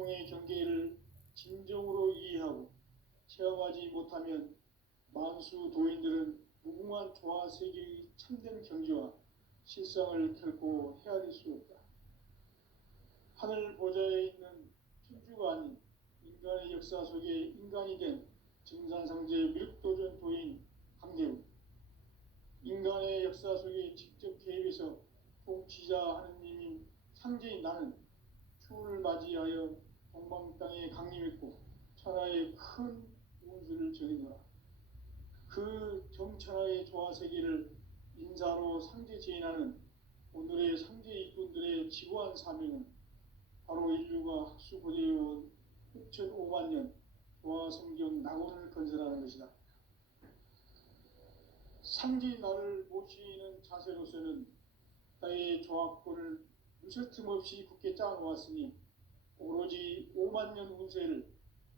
고통의 경계를 진정으로 이해하고 체험하지 못하면 만수 도인들은 무궁한 조화 세계의 참된 경지와 실상을 결코 헤아릴 수 없다. 하늘 보좌에 있는 천주가 아닌 인간의 역사 속에 인간이 된 증산상제 미륵도전 도인 강대우, 인간의 역사 속에 직접 개입해서 통치자 하느님인 상제인 나는 추후를 맞이하여 동방 땅에 강림했고 천하의 큰 운수를 정해노라. 그 정천하의 조화세계를 인사로 상제 제인하는 오늘의 상제 일꾼들의 지고한 사명은 바로 인류가 학수고대해온 6,500만 년 조화성경 낙원을 건설하는 것이다. 상제인 나를 모시는 자세로서는 나의 조합권을 무실 틈 없이 굳게 짜놓았으니 오로지 5만 년 운세를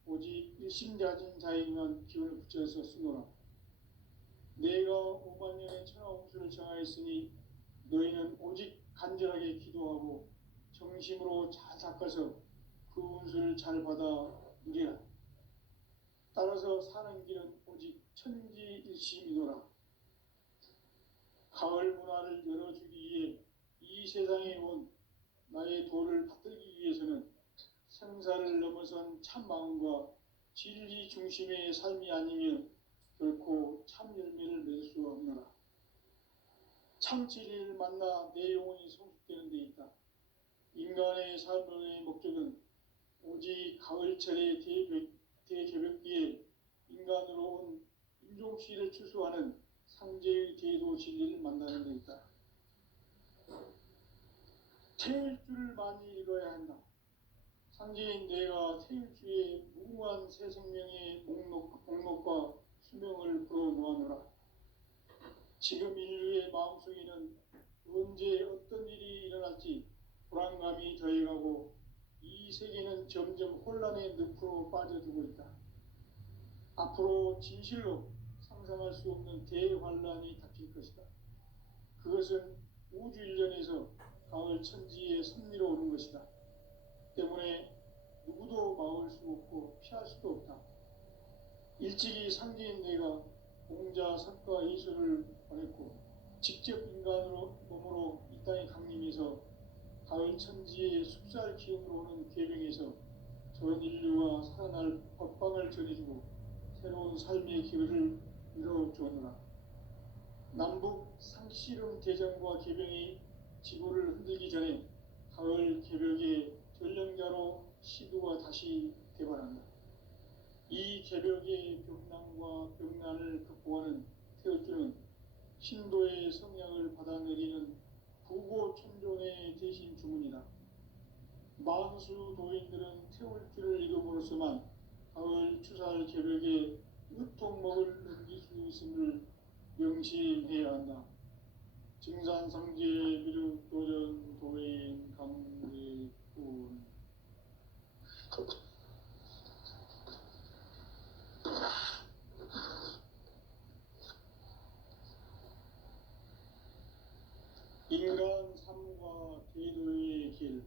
오직 일심자진 자에게만 기운을 붙여서 쓰노라. 내가 5만 년의 천하운수를 정하였으니 너희는 오직 간절하게 기도하고 정심으로 잘 닦아서 그 운수를 잘 받아 누리라. 따라서 사는 길은 오직 천지일심이노라. 가을 문화를 열어주기 위해 이 세상에 온 나의 도를 받들기 위해서는 생사를 넘어선 참 마음과 진리 중심의 삶이 아니면 결코 참 열매를 맺을 수 없노라. 참 진리를 만나 내 영혼이 성숙되는 데 있다. 인간의 삶의 목적은 오직 가을철의 대개벽기에 인간으로 온 인종시를 추수하는 상제의 대도 진리를 만나는 데 있다. 태일주를 많이 읽어야 한다. 상제인 내가 태일주의 무궁한 새 생명의 목록과 수명을 풀어놓아노라. 지금 인류의 마음속에는 언제 어떤 일이 일어날지 불안감이 더해가고 이 세계는 점점 혼란의 늪으로 빠져들고 있다. 앞으로 진실로 상상할 수 없는 대환란이 닥칠 것이다. 그것은 우주 일련에서 가을 천지의 섭리로 오는 것이다. 때문에 누구도 막을 수 없고 피할 수도 없다. 일찍이 상제인 내가 공자, 석가, 이수를 보냈고 직접 인간으로 몸으로 이 땅에 강림해서 가을 천지의 숲살 기운으로 오는 계명에서 전 인류와 살아날 법방을 전해주고 새로운 삶의 기회를 이뤄주었노라. 남북 상씨름 대전과 개병이 지구를 흔들기 전에 가을 개벽의 전령자로 시도가 다시 개발한다. 이 개벽의 벽난과 벽난을 극복하는 태어주는 신도의 성향을 받아내리는 부고천존의 대신 주문이다. 만수 도인들은 태울주를 읽음으로써만 가을 추살 개벽에 으통먹을 넘길 수 있음을 명심해야 한다. 증산상제 미륵도전 도인 강대군. 인간 삶과 대도의 길.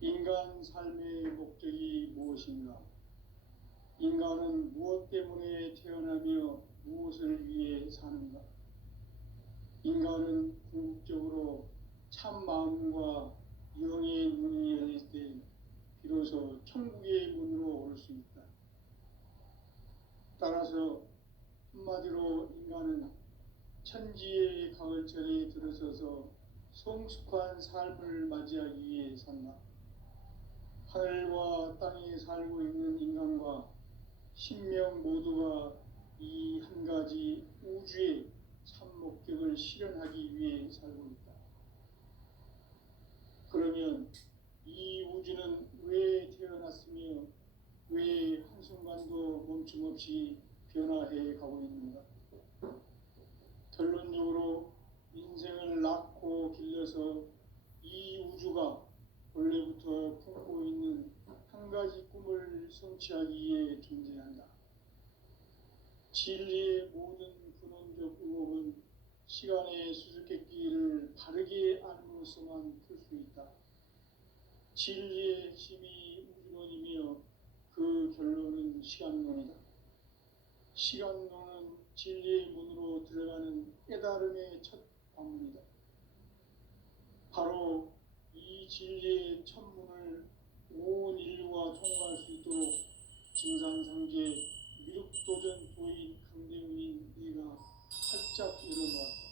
인간 삶의 목적이 무엇인가? 인간은 무엇 때문에 태어나며 무엇을 위해 사는가? 인간은 궁극적으로 참 마음과 영의 문이 열릴 때 비로소 천국의 문으로 올 수 있다. 따라서 한마디로 인간은 천지의 가을철에 들어서서 성숙한 삶을 맞이하기 위해 산다. 하늘과 땅에 살고 있는 인간과 신명 모두가 이 한 가지 우주의 참 목적을 실현하기 위해 살고 있다. 그러면 이 우주는 왜 태어났으며 왜 한순간도 멈춤없이 변화해 가고 있는가? 결론적으로 인생을 낳고 길러서 이 우주가 원래부터 품고 있는 한 가지 꿈을 성취하기 위해 존재한다. 진리의 모든 근원적 의혹은 시간의 수수께끼를 바르게 알므로써만 풀 수 있다. 진리의 핵심이 우주론이며 그 결론은 시간론이다. 시간론은 진리의 문으로 들어가는 깨달음의 첫 관문이다. 바로 이 진리의 첫 문을 온 인류가 통과할 수 있도록 증산상제 미륵도전 도인 강대훈인 네가 활짝 열어놓았다.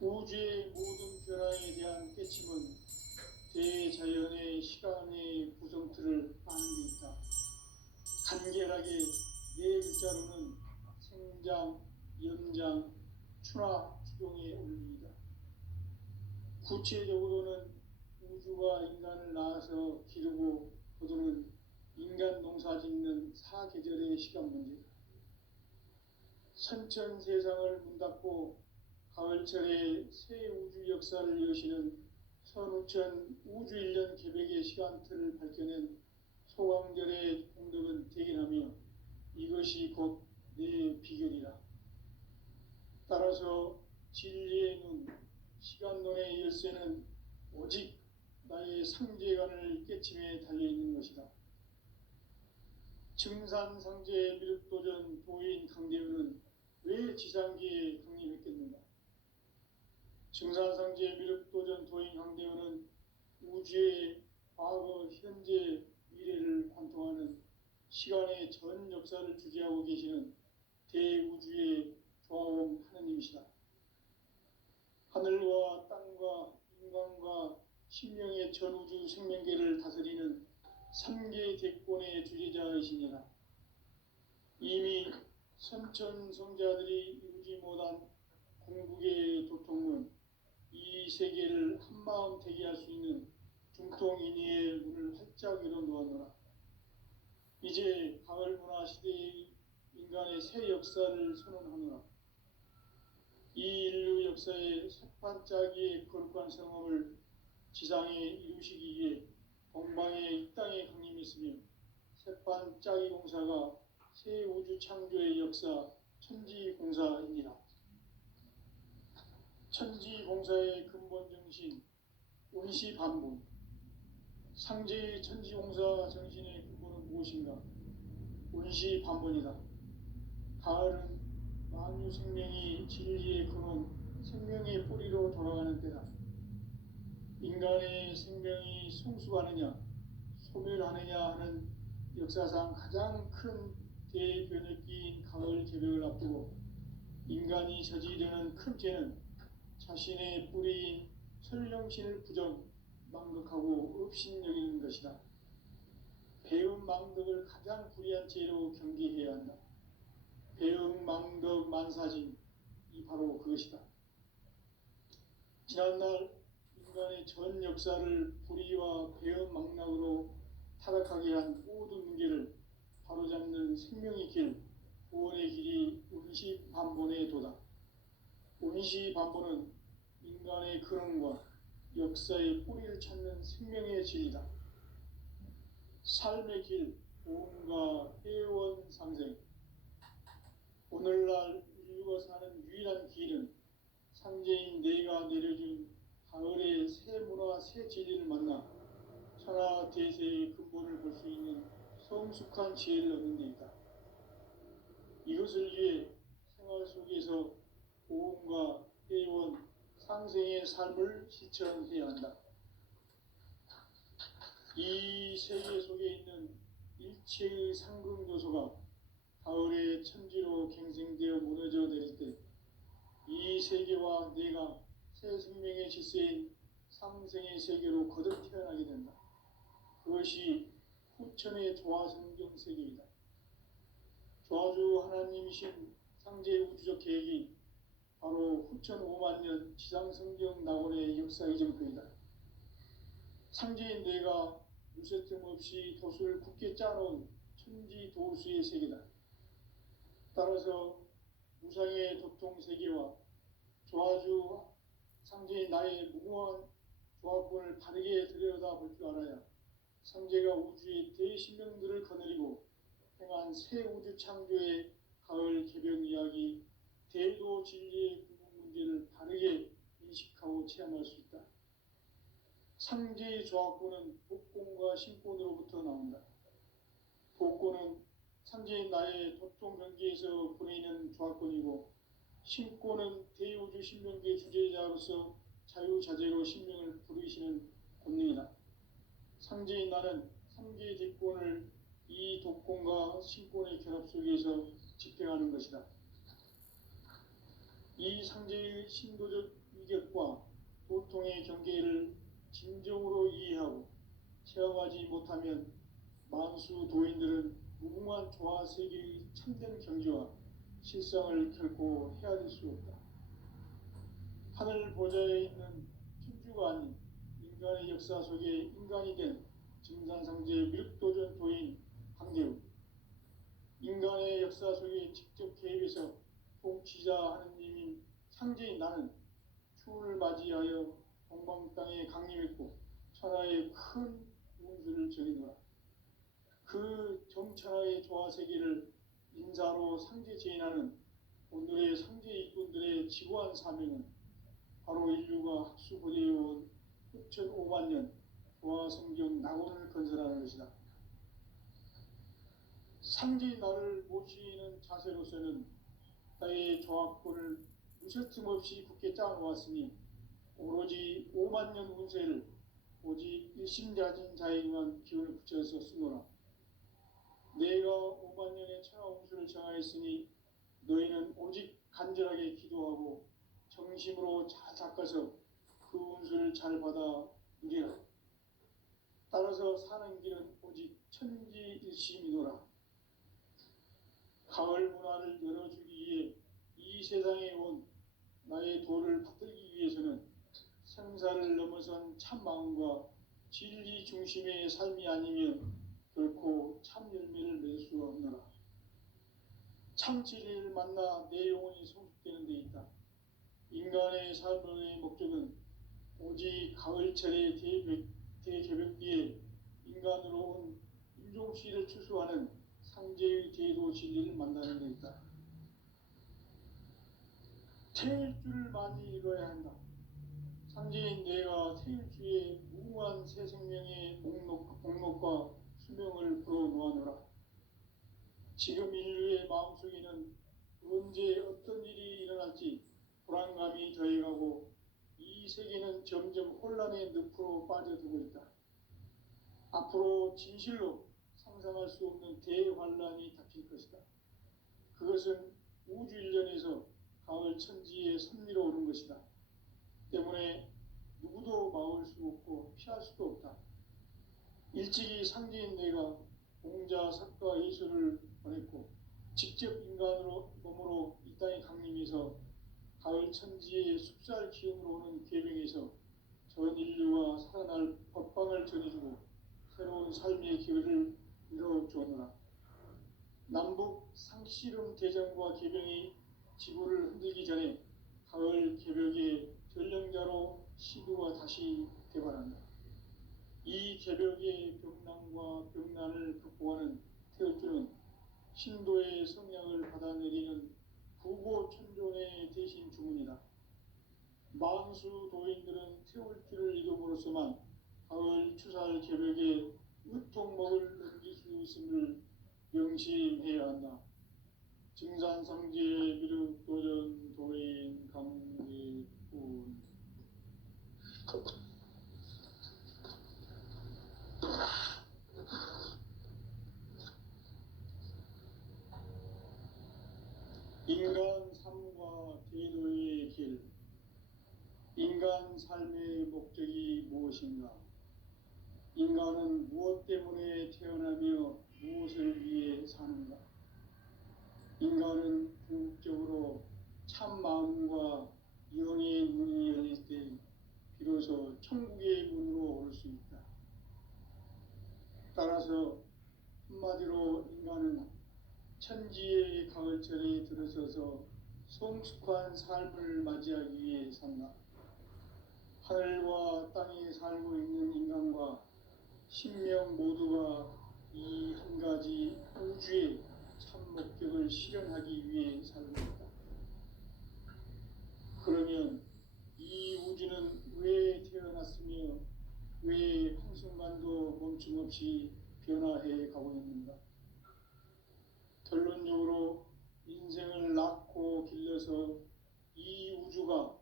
우주의 모든 변화에 대한 깨침은 대자연의 시간의 구성틀을 아는 데 있다. 간결하게 네 글자로는 생장, 연장, 추나 추동의 원리이다. 구체적으로는 우주가 인간을 낳아서 기르고 거두는 인간 농사 짓는 사계절의 시간 문제다. 선천 세상을 문닫고 가을철에 새 우주 역사를 여시는 선우천 우주 1년 개백의 시간틀을 밝혀낸 소강절의 공덕은 대견하며 이것이 곧 내 비결이라. 따라서 진리의 눈, 시간론의 열쇠는 오직 나의 상제관을 깨침에 달려있는 것이다. 증산상제 미륵도전 도인 강대훈은 왜 지상기에 강림했겠는가? 증산상제 미륵도전 도인 강대훈은 우주의 과거, 현재, 미래를 관통하는 시간의 전 역사를 주재하고 계시는 대우주의 조화원 하느님이시다. 하늘과 땅과 인간과 신명의 전우주 생명계를 다스리는 3개 대권의 주재자이시니라. 이미 선천성자들이 이루지 못한 궁극의 도통은 이 세계를 한마음 되게 할 수 있는 중통인의의 문을 활짝 열어놓았노라. 이제 가을 문화 시대의 인간의 새 역사를 선언하노라. 이 인류 역사의 새반짝이의 거룩한 성업을 지상에 이루시기 위해 동방에 이 땅에 강림했으며 새반짝이 공사가 새 우주 창조의 역사 천지공사이니라. 천지공사의 근본 정신 운시반본. 상제의 천지공사 정신의 근본은 무엇인가? 운시반본이다. 가을은 만유 생명이 진리의 근원, 생명의 뿌리로 돌아가는 때다. 인간의 생명이 성숙하느냐, 소멸하느냐 하는 역사상 가장 큰 대변혁기인 가을 개벽을 앞두고 인간이 저지르는 큰 죄는 자신의 뿌리인 설령신을 부정, 망극하고 업신여기는 것이다. 배음 망덕을 가장 불의한 죄로 경계해야 한다. 배음 망덕 만사진, 이 바로 그것이다. 지난날 인간의 전 역사를 불의와 배음 망락으로 타락하게 한 모든 문제를 바로잡는 생명의 길, 구원의 길이 운시반본의 도다. 운시반본은 인간의 근원과 역사의 뿌리를 찾는 생명의 진리다. 삶의 길, 보험과 회원 상생. 오늘날 인류가 사는 유일한 길은 상제인 내가 내려준 가을의 새 문화, 새 진리를 만나 천하 대세의 근본을 볼 수 있는 성숙한 지혜를 얻는 데 있다. 이것을 위해 생활 속에서 보험과 회원, 상생의 삶을 실천해야 한다. 이 세계 속에 있는 일체의 상극 요소가 가을의 천지로 갱생되어 무너져 내릴 때 이 세계와 내가 새 생명의 질서인 상생의 세계로 거듭 태어나게 된다. 그것이 후천의 조화성경 세계이다. 조화주 하나님이신 상제의 우주적 계획이 바로 후천 5만 년 지상성경 낙원의 역사 이정표이다. 상제인 내가 무쇠틈 없이 도수를 굳게 짜놓은 천지 도수의 세계다. 따라서 무상의 도통 세계와 조화주 상제인 나의 무궁한 조화권을 바르게 들여다볼 줄 알아야 상제가 우주의 대신명들을 거느리고 행한 새 우주 창조의 가을 개벽 이야기, 대도 진리의 궁극 문제를 바르게 인식하고 체험할 수 있다. 상제의 조합권은 복권과 신권으로부터 나온다. 복권은 상제인 나의 도통 경계에서 보내는 조합권이고, 신권은 대우주 신명계 주제자로서 자유자재로 신명을 부르시는 권능이다. 상제인 나는 상제의 대권을 이 독권과 신권의 결합 속에서 집행하는 것이다. 이 상제의 신도적 위격과 도통의 경계를 진정으로 이해하고 체험하지 못하면 만수 도인들은 무궁한 조화 세계의 참된 경지와 실상을 결코 헤아릴 수 없다. 하늘 보좌에 있는 천주가 아닌 인간의 역사 속에 인간이 된 증산상제 미륵도전 도인 강대우, 인간의 역사 속에 직접 개입해서 통치자 하느님인 상제인 나는 추운을 맞이하여 동방 땅에 강림했고 천하의 큰 운수를 정해놓아 그 정천하의 조화세계를 인사로 상제 제인하는 오늘의 상제 일꾼들의 지고한 사명은 바로 인류가 학수고대해온 6,500만 년 조화성경 낙원을 건설하는 것이다. 상제인 나를 모시는 자세로서는 나의 조합권을 무셔틈 없이 굳게 짜놓았으니 오로지 5만 년 운세를 오직 일심자진 자에게만 기운을 붙여서 쓰노라. 내가 5만 년의 천하 운수를 정하였으니 너희는 오직 간절하게 기도하고 정심으로 잘 닦아서 그 운수를 잘 받아 누리라. 따라서 사는 길은 오직 천지일심이노라. 가을 문화를 열어주기 위해 이 세상에 온 나의 도를 받들기 위해서는 생사를 넘어선 참 마음과 진리 중심의 삶이 아니면 결코 참 열매를 맺을 수 없노라. 참 진리를 만나 내 영혼이 성숙되는 데 있다. 인간의 삶의 목적은 오직 가을철의 대개벽기에 인간으로 온 인종시를 추수하는 상제의 제도 진리를 만나는 데 있다. 태일주를 많이 읽어야 한다. 상제인 내가 태일주의 무궁한 새 생명의 목록과 수명을 불어놓아노라. 지금 인류의 마음속에는 언제 어떤 일이 일어날지 불안감이 더해가고 이 세계는 점점 혼란의 늪으로 빠져들고 있다. 앞으로 진실로 상상할 수 없는 대환란이 닥칠 것이다. 그것은 우주 일련에서 가을 천지에 선미로 오는 것이다. 때문에 누구도 막을 수 없고 피할 수도 없다. 일찍이 상제인 내가 공자, 석가, 예수를 보냈고 직접 인간으로 몸으로 이 땅에 강림해서 가을 천지의 숲살 기운으로 오는 계명에서 전 인류가 살아날 법방을 전해주고 새로운 삶의 기회를 이뤄주었노라. 남북 상씨름 대전과 계병이 지구를 흔들기 전에 가을 개벽의 전령자로 시도가 다시 개발한다. 이 개벽의 병난과 병난을 극복하는 태울주는 신도의 성량을 받아내리는 부고천존의 대신 주문이다. 만수 도인들은 태울주를 이름으로서만 가을 추살 개벽의 으통목을 넘길 수 있음을 명심해야 한다. 증산상제 미륵도전 도인 강대군. 인간 삶과 제도의 길. 인간 삶의 목적이 무엇인가? 인간은 무엇 때문에 태어나며 무엇을 위해 사는가? 인간은 궁극적으로 참 마음과 영의 문이 열릴 때 비로소 천국의 문으로 올 수 있다. 따라서 한마디로 인간은 천지의 가을철에 들어서서 성숙한 삶을 맞이하기 위해 산다. 하늘과 땅에 살고 있는 인간과 신명 모두가 이 한 가지 우주의 참 목적을 실현하기 위해 살고 있다. 그러면 이 우주는 왜 태어났으며 멈춤없이 변화해 가고 있는가. 결론적으로 인생을 낳고 길러서 이 우주가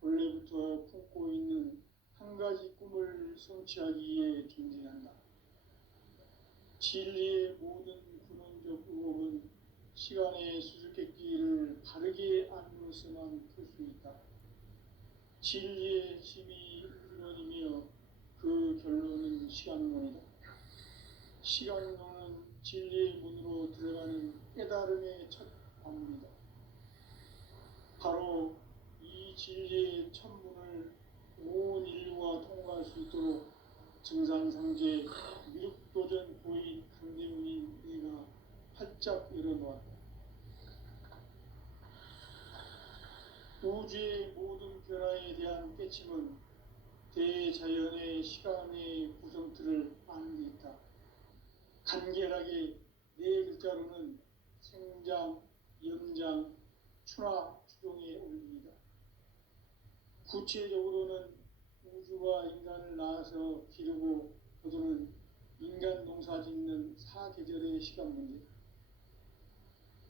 원래부터 품고 있는 한 가지 꿈을 성취하기 위해 존재한다. 진리의 모든 근원적 의혹은 시간의 수수께끼를 바르게 알므로서만 풀 수 있다. 진리의 핵심이 우주론이며 그 결론은 시간론이다. 시간론은 진리의 문으로 들어가는 깨달음의 첫 관문이다. 바로 이 진리의 첫 문을 온 인류가 통과할 수 있도록 증산상제 미륵도전 도인 강대문인 내가 활짝 열어놓았다. 우주의 모든 변화에 대한 깨침은 대자연의 시간의 구성틀을 아는 데 있다. 간결하게 네 글자로는 생장, 연장, 추나 추동의 원리이다. 구체적으로는 우주가 인간을 낳아서 기르고 거두는 인간 농사 짓는 사계절의 시간 문제.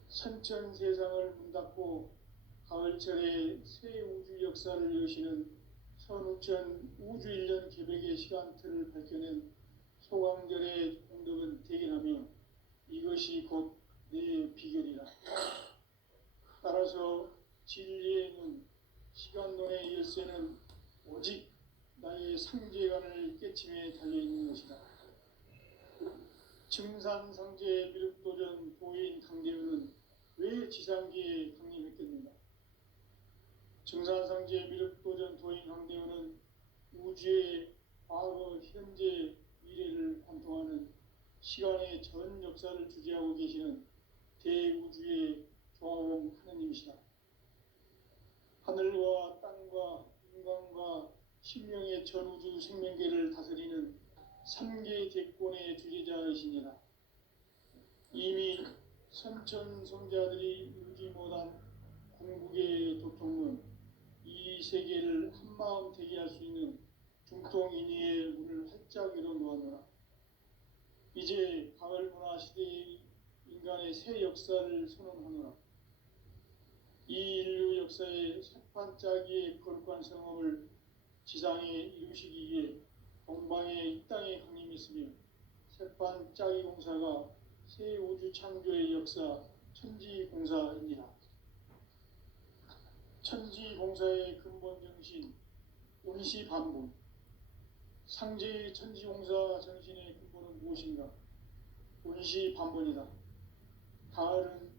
선천 세상을 문 닫고 가을철에 새 우주 역사를 여시는 선우천 우주일년 개백의 시간틀을 밝혀낸 소강절의 공덕은 대견하며 이것이 곧 내 비결이라. 따라서 진리의 눈, 시간론의 열쇠는 오직 나의 상제관을 깨침에 달려있는 것이다. 증산상제 미륵도전 도인 강대우는 왜 지상기에 강림했겠는가? 증산상제 미륵도전 도인 강대우는 우주의 과거, 현재, 미래를 관통하는 시간의 전 역사를 주재하고 계시는 대우주의 조화공 하느님이시다. 하늘과 땅과 인간과 신명의 전우주 생명계를 다스리는 3개 대권의 주재자이시니라. 이미 선천성자들이 이루지 못한 궁극의 도통은 이 세계를 한마음 되게 할 수 있는 중통인의의 문을 활짝 열어놓았노라. 이제 가을 문화 시대의 인간의 새 역사를 선언하노라. 이 인류 역사의 새판짜기의 거룩한 성업을 지상에 이루시기 위해 동방의 이 땅에 강림했으며 새판짜기 공사가 새 우주 창조의 역사 천지공사입니다. 천지공사의 근본 정신 운시반분. 상제의 천지공사 정신의 근본은 무엇인가? 운시반분이다. 가을은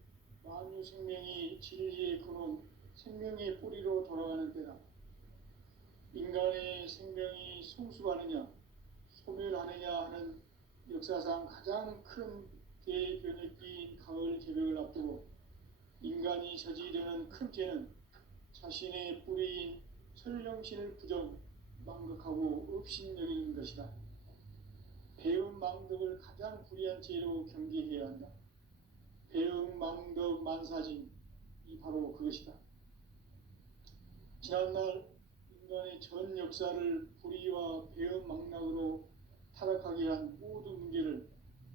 만유 생명이 진리의 근원, 생명의 뿌리로 돌아가는 때다. 인간의 생명이 성숙하느냐, 소멸하느냐 하는 역사상 가장 큰 대변혁기인 가을 개벽을 앞두고 인간이 저지르는 큰 죄는 자신의 뿌리인 설령신을 부정, 망극하고 업신여기는 것이다. 배음 망덕을 가장 불의한 죄로 경계해야 한다. 배음 망덕 만사진, 이 바로 그것이다. 지난날 인간의 전 역사를 불의와 배음 망락으로 타락하게 한 모든 문제를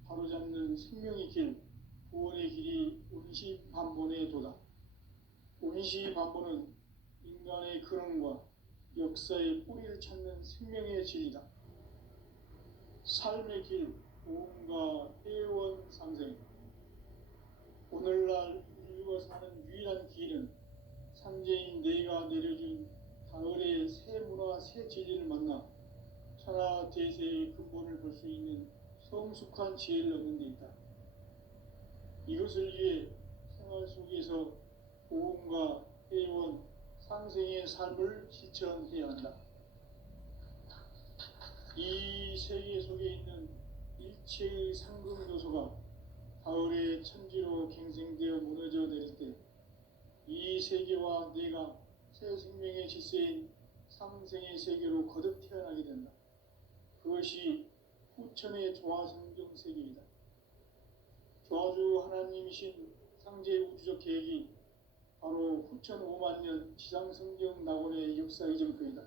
바로잡는 생명의 길, 구원의 길이 운시반본의 도다. 운시반본은 인간의 근원과 역사의 뿌리를 찾는 생명의 진리다. 삶의 길, 보험과 회원 상생. 오늘날 인류가 사는 유일한 길은 상제인 내가 내려준 가을의 새 문화, 새 진리를 만나 천하 대세의 근본을 볼 수 있는 성숙한 지혜를 얻는 데 있다. 이것을 위해 생활 속에서 보험과 회원, 상생의 삶을 실천해야 한다. 이 세계 속에 있는 일체의 상금 요소가 가을의 천지로 갱생되어 무너져 내릴 때 이 세계와 내가 새 생명의 질서인 상생의 세계로 거듭 태어나게 된다. 그것이 후천의 조화성경 세계이다. 조화주 하나님이신 상제 우주적 계획이 바로 후천 5만년 지상성경 낙원의 역사 이전거이다.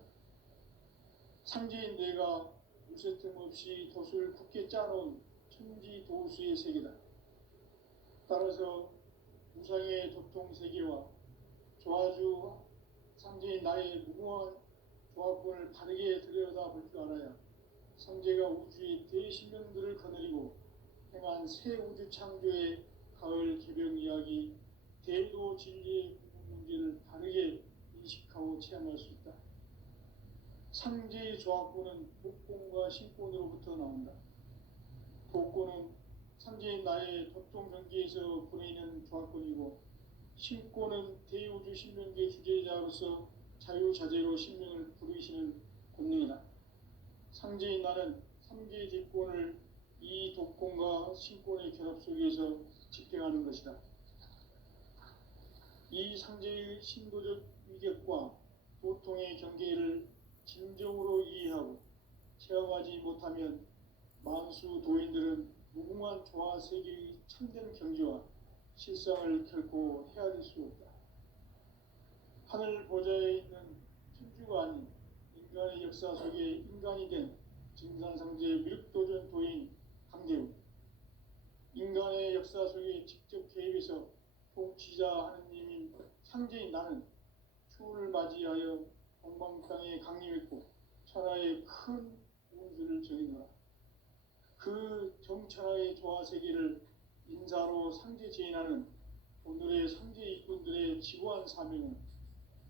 상제인 내가 무쇠 틈 없이 돛을 굳게 짜놓은 천지 도수의 세계다. 따라서 우상의 도통 세계와 조화주 상제인 나의 무모한 조합권을 바르게 들여다볼 줄 알아야 상제가 우주의 대신령들을 거느리고 행한 새 우주 창조의 가을 개벽 이야기, 대도 진리의 문제를 바르게 인식하고 체험할 수 있다. 상제의 조합권은 복권과 신권으로부터 나온다. 복권은 상제인 나의 도통 경계에서 보내는 조합권이고, 신권은 대우주 신명계 주제자로서 자유자재로 신명을 부르시는 권능이다. 상제인 나는 삼계의 대권을 이 독권과 신권의 결합 속에서 집행하는 것이다. 이 상제의 신도적 위격과 도통의 경계를 진정으로 이해하고 체험하지 못하면 만수 도인들은 무궁한 조화 세계의 참된 경지와 실상을 결코 헤아릴 수 없다. 하늘 보좌에 있는 천주가 아닌 인간의 역사 속에 인간이 된 증산상제 미륵도전 도인 강대우, 인간의 역사 속에 직접 개입해서 통치자 하느님인 상제인 나는 추운을 맞이하여 동방 땅에 강림했고 천하의 큰 운수를 정의노라. 그 정천하의 조화 세계를 인사로 상제 제인하는 오늘의 상제 일꾼들의 지구한 사명은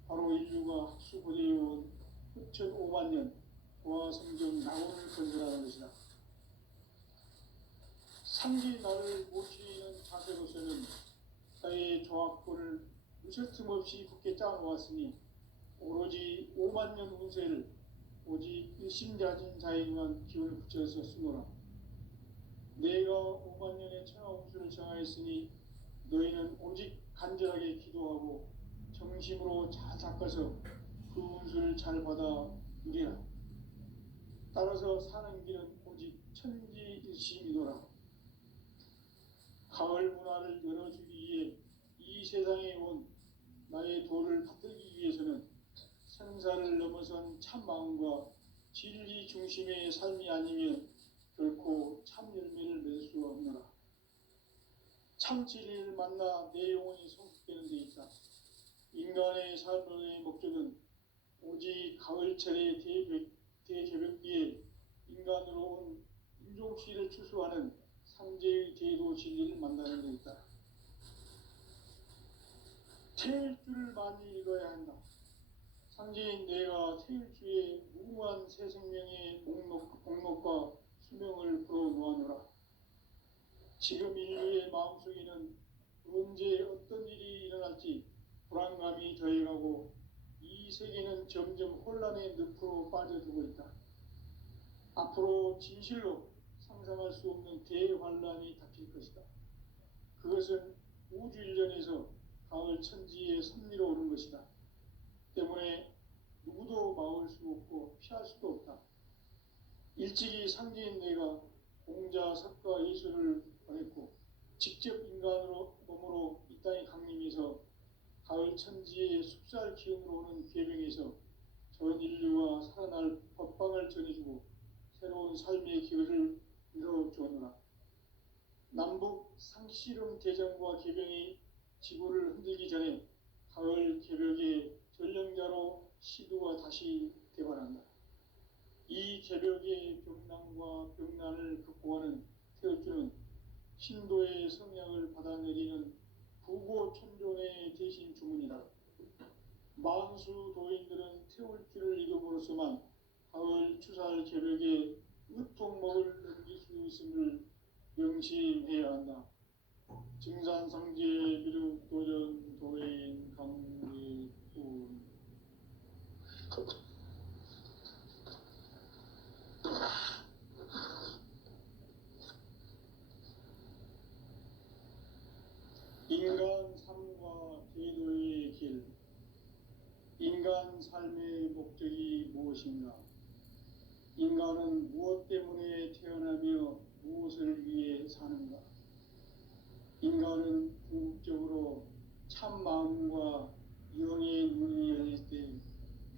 바로 인류가 학수고대해온 흑천 5만 년 조화 성경 낙원을 건설하는 것이다. 상제인 나를 모시는 자세로서는 나의 조합권을 무쇠 틈 없이 굳게 짜놓았으니 오로지 5만 년 운세를 오직 일심자진 자에게만 기운을 붙여서 쓰노라. 내가 5만 년의 천하 운수를 정하였으니 너희는 오직 간절하게 기도하고 정심으로 잘 닦아서 그 운수를 잘 받아 누리라. 따라서 사는 길은 오직 천지일심이노라. 가을 문화를 열어주기 위해 이 세상에 온 나의 도를 받들기 위해서는 생사를 넘어선 참 마음과 진리 중심의 삶이 아니면 결코 참 열매를 맺을 수가 없노라. 참 진리를 만나 내 영혼이 성숙되는 데 있다. 인간의 삶의 목적은 오직 가을철의 대개벽기에 인간으로 온 인종시를 추수하는 상제의 대도 진리를 만나는 데 있다. 태일주를 많이 읽어야 한다. 상제인 내가 태일주의 무궁한 새 생명의 목록과 수명을 풀어놓아노라. 지금 인류의 마음속에는 언제 어떤 일이 일어날지 불안감이 더해가고 이 세계는 점점 혼란의 늪으로 빠져들고 있다. 앞으로 진실로 상상할 수 없는 대환란이 닥칠 것이다. 그것은 우주 일련에서 가을 천지의 섭리로 오는 것이다. 때문에 누구도 막을 수 없고 피할 수도 없다. 일찍이 상제인 내가 공자, 석가, 예수를 보냈고 직접 인간으로 몸으로 이 땅에 강림해서 가을 천지의 숲살 기운으로 오는 계명에서 전 인류가 살아날 법방을 전해주고 새로운 삶의 기회를 이뤄주었노라. 남북 상씨름 대전과 개병이 지구를 흔들기 전에 가을 개벽의 전령자로 시도가 다시 대발한다. 이 개벽의 병난과 병난을 극복하는 태울주는 신도의 성약을 받아내리는 부고천존의 대신 주문이다. 만수 도인들은 태울주를 읽음으로써만 가을 추살 개벽의 으통목을 넘길 수 있음을 명심해야 한다. 증산상제 미륵도전 도인 강리꾼. 인간 삶과 제도의 길. 인간 삶의 목적이 무엇인가? 인간은 무엇 때문에 태어나며 무엇을 위해 사는가? 인간은 궁극적으로 참 마음과 영의 문이 열릴 때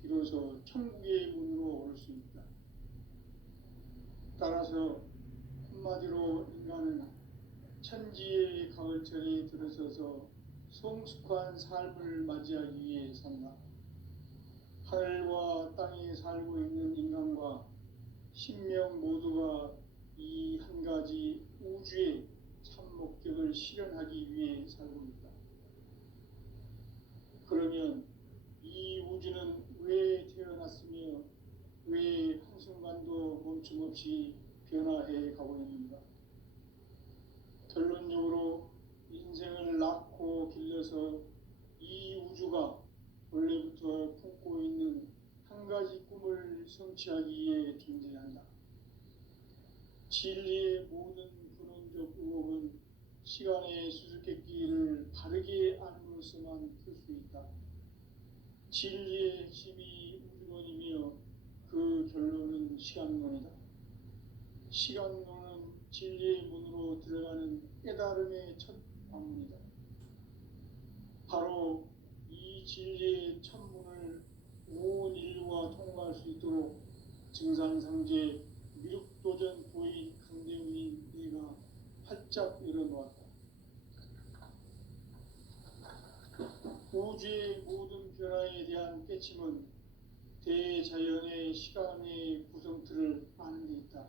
비로소 천국의 문으로 올 수 있다. 따라서 한마디로 인간은 천지의 가을철에 들어서서 성숙한 삶을 맞이하기 위해 산다. 하늘과 땅에 살고 있는 인간과 신명 모두가 이 한 가지 우주의 참 목적을 실현하기 위해 살고 있다. 그러면 이 우주는 왜 태어났으며 왜 한순간도 멈춤없이 변화해 가고 있는가? 결론적으로 인생을 낳고 길러서 이 우주가 원래부터 품고 있는 한 가지 꿈을 성취하기 위해 존재한다. 진리의 모든 근원적 의혹은 시간의 수수께끼를 바르게 안으로서만 풀 수 있다. 진리의 핵심이 우주론이며 그 결론은 시간론이다. 시간론은 진리의 문으로 들어가는 깨달음의 첫 방문이다. 바로 이 진리의 첫 문을 온 인류가 통과할 수 있도록 증산상제 미륵도전 도인 강대우인 내가 활짝 열어놓았다. 우주의 모든 변화에 대한 깨침은 대자연의 시간의 구성틀을 아는 데 있다.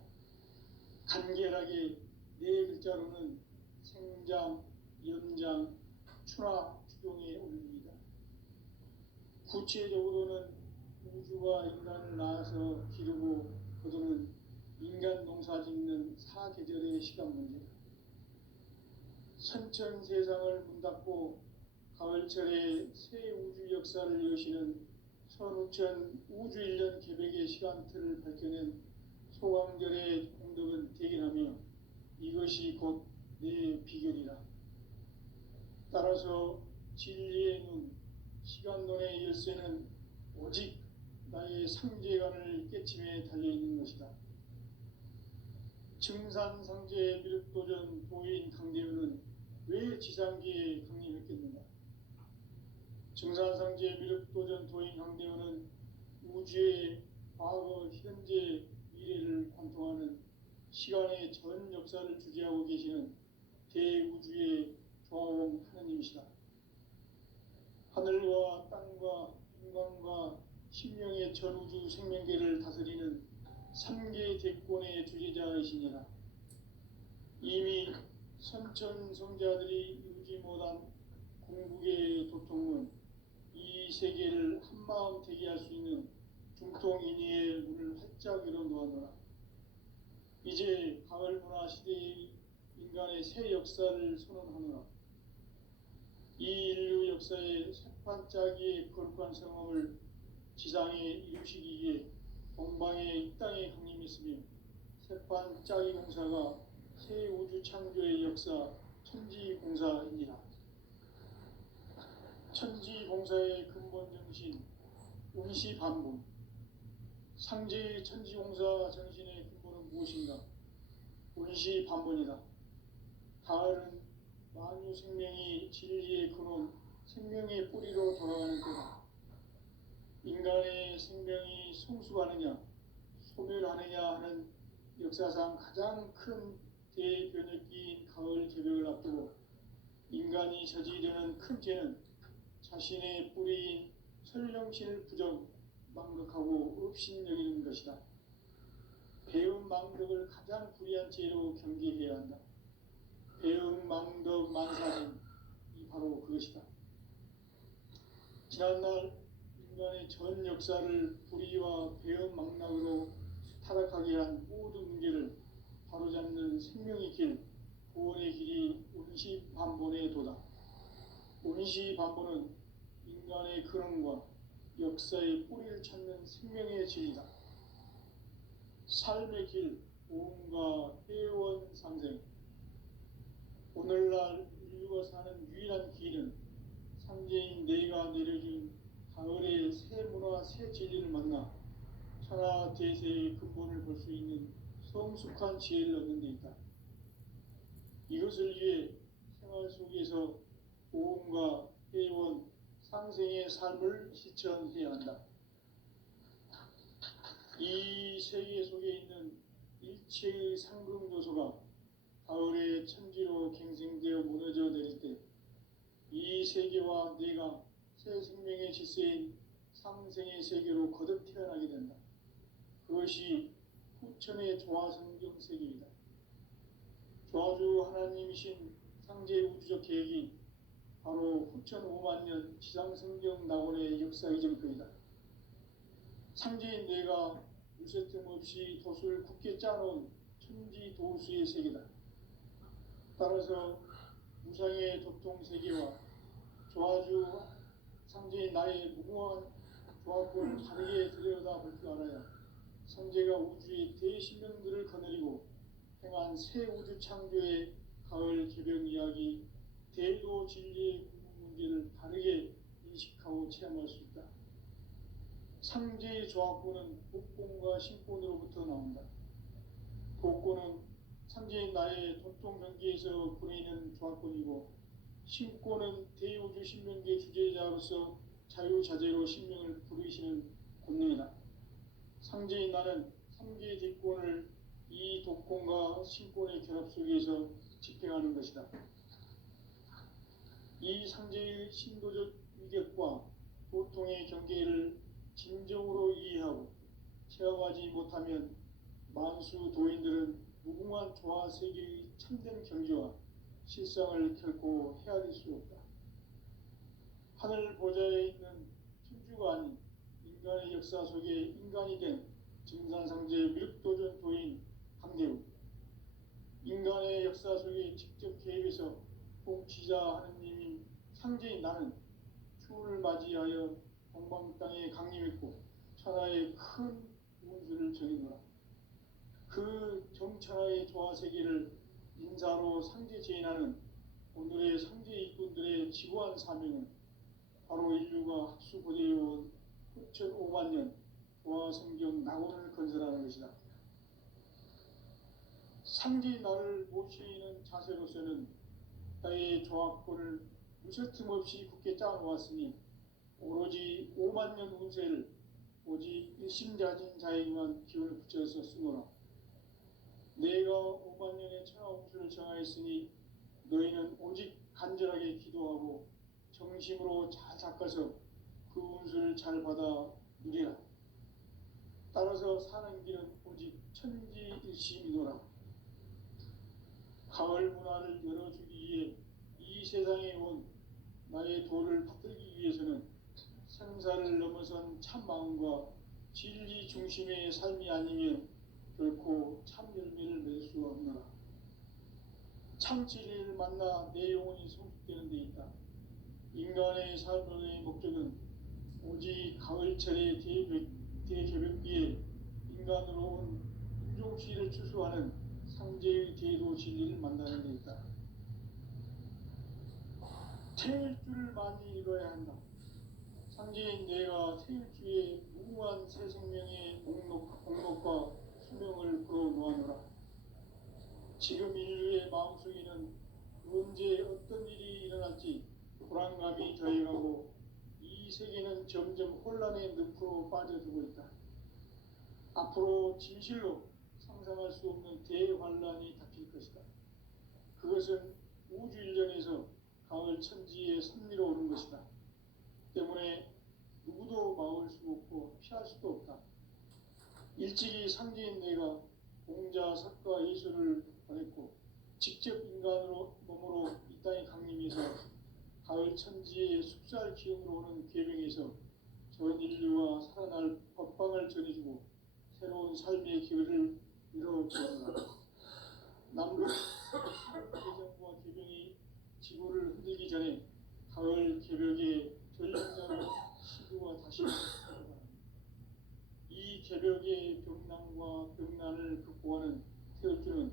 간결하게 네 글자로는 생장, 연장, 추나 추동의 원리이다. 구체적으로는 우주가 인간을 낳아서 기르고 거두는 인간 농사 짓는 사계절의 시간 문제다. 선천 세상을 문 닫고 가을철에 새 우주 역사를 여시는 선우천 우주 1년 계백의 시간틀을 밝혀낸 소강절의 공덕은 대견하며 이것이 곧 내 비결이라. 따라서 진리의 눈, 시간론의 열쇠는 오직 나의 상제관을 깨침에 달려있는 것이다. 증산상제 미륵도전 도인 강대우는 왜 지상기에 강림했겠는가? 증산상제 미륵도전 도인 강대우는 우주의 과거, 현재, 미래를 관통하는 시간의 전 역사를 주재하고 계시는 대우주의 조화원 하느님이시다. 하늘과 땅과 인간과 신명의 전우주 생명계를 다스리는 3계 대권의 주재자이시니라. 이미 선천성자들이 이루지 못한 궁극의 도통은 이 세계를 한마음 되게 할 수 있는 중통인의의 문을 활짝 열어놓았노라. 이제 가을 문화 시대의 인간의 새 역사를 선언하노라. 이 인류 역사의 새반짝이의 거룩한 성험을 지상에 이루시기 위해 동방의 이 땅에 강림했으며 새반짝이 공사가 새 우주 창조의 역사 천지공사이니라. 천지공사의 근본 정신 운시반분. 상제의 천지공사 정신의 근본은 무엇인가? 운시반분이다. 가을은 만유 생명이 진리의 근원, 생명의 뿌리로 돌아가는 때다. 인간의 생명이 성숙하느냐, 소멸하느냐 하는 역사상 가장 큰 대변혁기인 가을 개벽을 앞두고 인간이 저지르는 큰 죄는 자신의 뿌리인 설령신을 부정, 망덕하고 업신여기는 것이다. 배움 망덕을 가장 불의한 죄로 경계해야 한다. 배움 망덕 만사는 바로 그것이다. 지난날 인간의 전 역사를 불의와 배움 망락으로 타락하게 한 모든 문제를 바로잡는 생명의 길, 구원의 길이 운시반본의 도다. 운시반본은 인간의 근원과 역사의 뿌리를 찾는 생명의 진리다. 삶의 길, 보험과 회원 상생. 오늘날 인류가 사는 유일한 길은 상제인 내가 내려준 가을의 새 문화, 새 진리를 만나 천하 대세의 근본을 볼 수 있는 성숙한 지혜를 얻는 데 있다. 이것을 위해 생활 속에서 보험과 회원, 상생의 삶을 실천해야 한다. 이 세계 속에 있는 일체의 상금요소가 가을의 천지로 갱생되어 무너져 내릴 때 이 세계와 내가 새 생명의 질서인 상생의 세계로 거듭 태어나게 된다. 그것이 후천의 조화성경 세계이다. 조화주 하나님이신 상제 우주적 계획이 바로 후천 5만 년 지상성경 낙원의 역사 이전거이다. 상제인 내가 유세 틈 없이 돛을 굳게 짜놓은 천지 도수의 세계다. 따라서 무상의 도통 세계와 조화주 상제인 나의 무궁한 조합을 다르게 들여다볼 줄 알아야 상제가 우주의 대신명들을 거느리고 행한 새 우주 창조의 가을 개벽 이야기, 대도 진리의 궁극 문제를 다르게 인식하고 체험할 수 있다. 상제의 조합구는 복권과 신권으로부터 나온다. 복권은 상제인 나의 도통 경계에서 보내는 조합권이고, 신권은 대우주 신명계 주제자로서 자유자재로 신명을 부르시는 권능이다. 상제인 나는 상계 뒷권을 이 독권과 신권의 결합 속에서 집행하는 것이다. 이 상제의 신도적 위격과 보통의 경계를 진정으로 이해하고 체험하지 못하면 만수 도인들은 무궁한 조화 세계의 참된 경지와 실상을 결코 헤아릴 수 없다. 하늘 보좌에 있는 천주가 아닌 인간의 역사 속에 인간이 된 증산상제 미륵도전 도인 강대우, 인간의 역사 속에 직접 개입해서 통치자 하느님인 상제인 나는 추운을 맞이하여 동방 땅에 강림했고 천하의 큰 운수를 정해노라. 그 정천하의 조화세계를 인사로 상제 제인하는 오늘의 상제 일꾼들의 지구한 사명은 바로 인류가 학수고대해온 후천 5만 년 조화성경 낙원을 건설하는 것이다. 상제인 나를 모시는 자세로서는 나의 조합권을 무쇠틈 없이 굳게 짜놓았으니 오로지 5만 년 운세를 오직 일심자진 자에게만 기운을 붙여서 쓰노라. 내가 5만 년의 천하 운수를 정하였으니 너희는 오직 간절하게 기도하고 정심으로 잘 닦아서 그 운수를 잘 받아 누리라. 따라서 사는 길은 오직 천지일심이노라. 가을 문화를 열어주기 위해 이 세상에 온 나의 도를 받들기 위해서는 생사를 넘어선 참 마음과 진리 중심의 삶이 아니면 결코 참 열매를 맺을 수 없노라. 참 진리를 만나 내 영혼이 성숙되는 데 있다. 인간의 삶의 목적은 오직 가을철의 대개벽기에 인간으로 온 인종시를 추수하는 상제의 대도 진리를 만나는 데 있다. 태일 줄을 많이 읽어야 한다. 상제인 내가 태일주의 무궁한 새 생명의 공록과 수명을 불어놓아노라. 지금 인류의 마음속에는 언제 어떤 일이 일어날지 불안감이 더해가고 이 세계는 점점 혼란의 늪으로 빠져들고 있다. 앞으로 진실로 상상할 수 없는 대환란이 닥칠 것이다. 그것은 우주 일련에서 가을 천지에 섭리로 오는 것이다. 때문에 누구도 막을 수 없고 피할 수도 없다. 일찍이 상제인 내가 공자, 석가, 예수를 보냈고 직접 인간으로 몸으로 이 땅에 강림해서 가을 천지의 숙살 기운으로 오는 계명에서 전 인류와 살아날 법방을 전해주고 새로운 삶의 기회를 이뤄보는다. 남북 개정과 개병이 지구를 흔들기 전에 가을 개벽의 전력자로 시도가 다시 일어납니다. 이 개벽의 병난과 병난을 극복하는 태울주는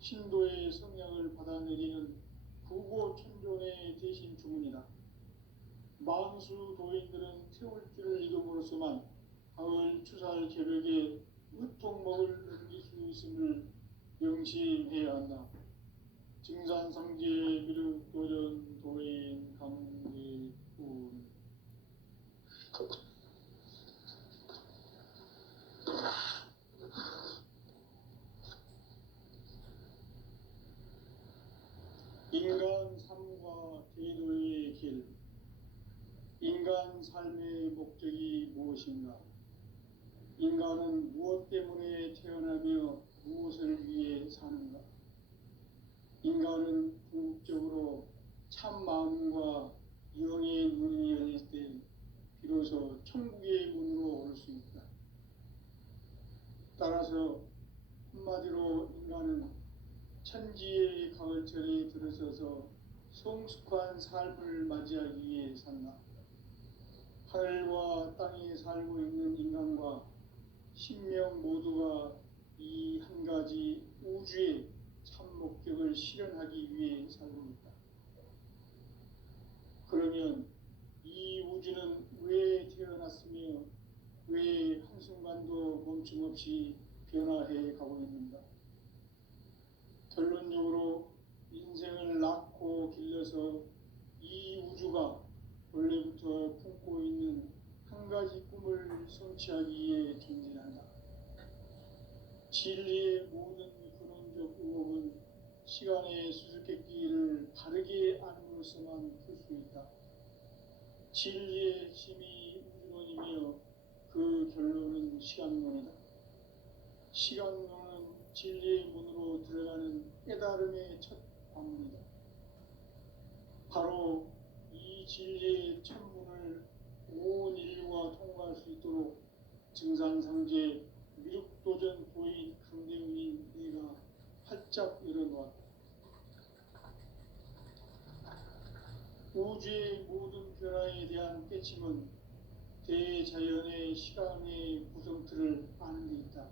신도의 성향을 받아내리는 구고천존의 대신 주문이다. 만수 도인들은 태울주를 이름으로서만 가을 추살 개벽에 으통먹을 넘길 수 있음을 명심해야 한다. 증산상제 미륵도전 도인 강제군 인간 삶과 제도의 길, 인간 삶의 목적이 무엇인가? 인간은 무엇 때문에 태어나며 무엇을 위해 사는가? 인간은 궁극적으로 참 마음과 영의 문이 열릴 때 비로소 천국의 문으로 올 수 있다. 따라서 한마디로 인간은 천지의 가을철에 들어서서 성숙한 삶을 맞이하기 위해 산다. 하늘과 땅에 살고 있는 인간과 신명 모두가 이 한 가지 우주의 참 목적을 실현하기 위해 살고 있다. 그러면 이 우주는 왜 태어났으며 왜 한순간도 멈춤없이 변화해 가고 있는가? 결론적으로 인생을 낳고 길러서 이 우주가 원래부터 품고 있는 한 가지 꿈을 성취하기 위해 존재한다. 진리의 모든 근원적 의혹은 시간의 수수께끼를 바르게 안으로서만 풀 수 있다. 진리의 핵심이 우주론이며 그 결론은 시간론이다. 시간론은 진리의 문으로 들어가는 깨달음의 첫 방문이다. 바로 이 진리의 천문을 온 인류가 통과할 수 있도록 증산상제 미륵도전 도인 강대훈인 내가 활짝 열어놓았다. 우주의 모든 변화에 대한 깨침은 대자연의 시간의 구성틀을 아는 데 있다.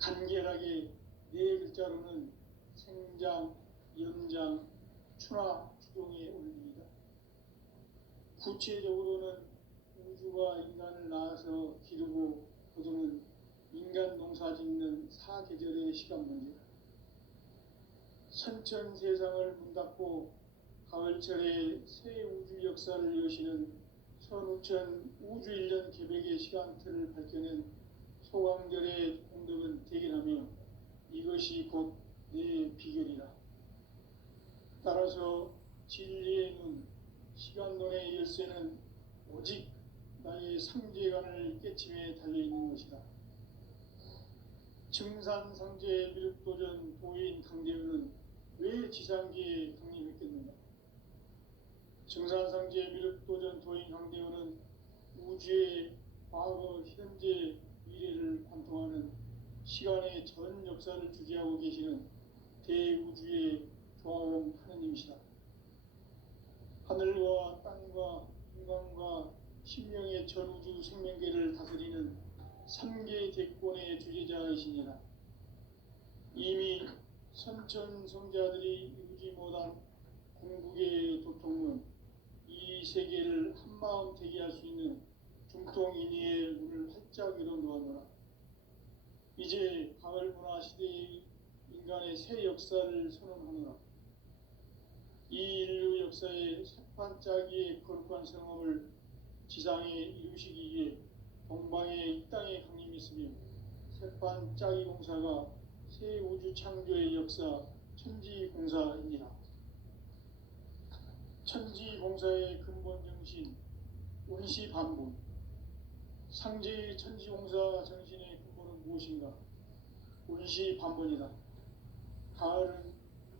간결하게 네 글자로는 생장, 연장, 추나 추동의 원리이다. 구체적으로는 우주가 인간을 낳아서 기르고 거두는 인간 농사 짓는 사계절의 시간 문제다. 선천 세상을 문 닫고 가을철에 새 우주 역사를 여시는 선우천 우주 1년 계백의 시간틀을 밝혀낸 소강절의 공덕은 대견하며 이것이 곧 내 비결이라. 따라서 진리의 눈, 시간론의 열쇠는 오직 나의 상제관을 깨침에 달려있는 것이다. 증산상제 미륵도전 도인 강대훈은 왜 지상계에 강림했겠는가? 증산상제 미륵도전 도인 강대훈은 우주의 과거, 현재, 미래를 관통하는 시간의 전 역사를 주재하고 계시는 대우주의 조화원 하느님이시다. 하늘과 땅과 인간과 신명의 전우주 생명계를 다스리는 3계 대권의 주재자이시니라. 이미 선천성자들이 이루지 못한 궁극의 도통은 이 세계를 한마음 되게 할 수 있는 중통인의의 문을 활짝 열어놓았노라. 이제 가을 문화 시대의 인간의 새 역사를 선언하노라. 이 인류 역사의 새판짜기의 거룩한 성험을 지상에 이루시기 위해 동방의 이 땅에 강림했으며 새판짜기 공사가 새 우주 창조의 역사 천지공사이니라. 천지공사의 근본 정신 운시반본. 상제의 천지공사 정신의 근본은 무엇인가? 운시반본이다. 가을은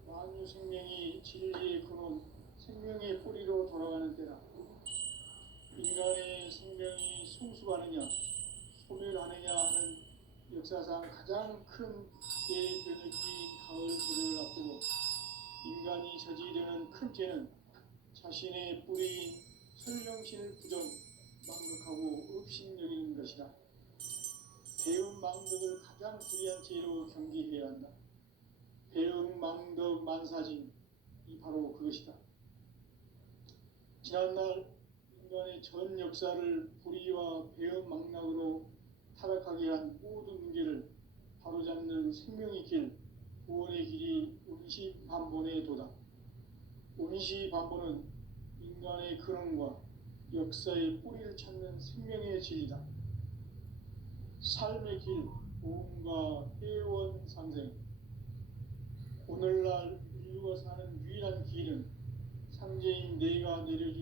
만유 생명이 진리의 근원, 생명의 뿌리로 돌아가는 때다. 인간의 생명이 성숙하느냐, 소멸하느냐 하는 역사상 가장 큰 대변혁기인 가을 제를 앞두고 인간이 저지르는 큰 죄는 자신의 뿌리인 설령신을 부정, 망극하고 업신여기는 것이다. 배운 망덕을 가장 불의한 죄로 경계해야 한다. 배운 망덕 만사진, 이 바로 그것이다. 지난날 인간의 전 역사를 불의와 배은 망락으로 타락하게 한 모든 문제를 바로잡는 생명의 길, 구원의 길이 운시반본의 도다. 운시반본은 인간의 근원과 역사의 뿌리를 찾는 생명의 진리다. 삶의 길, 보험과 회원 상생. 오늘날 인류가 사는 유일 유일한 길은 상제인 내가 내려준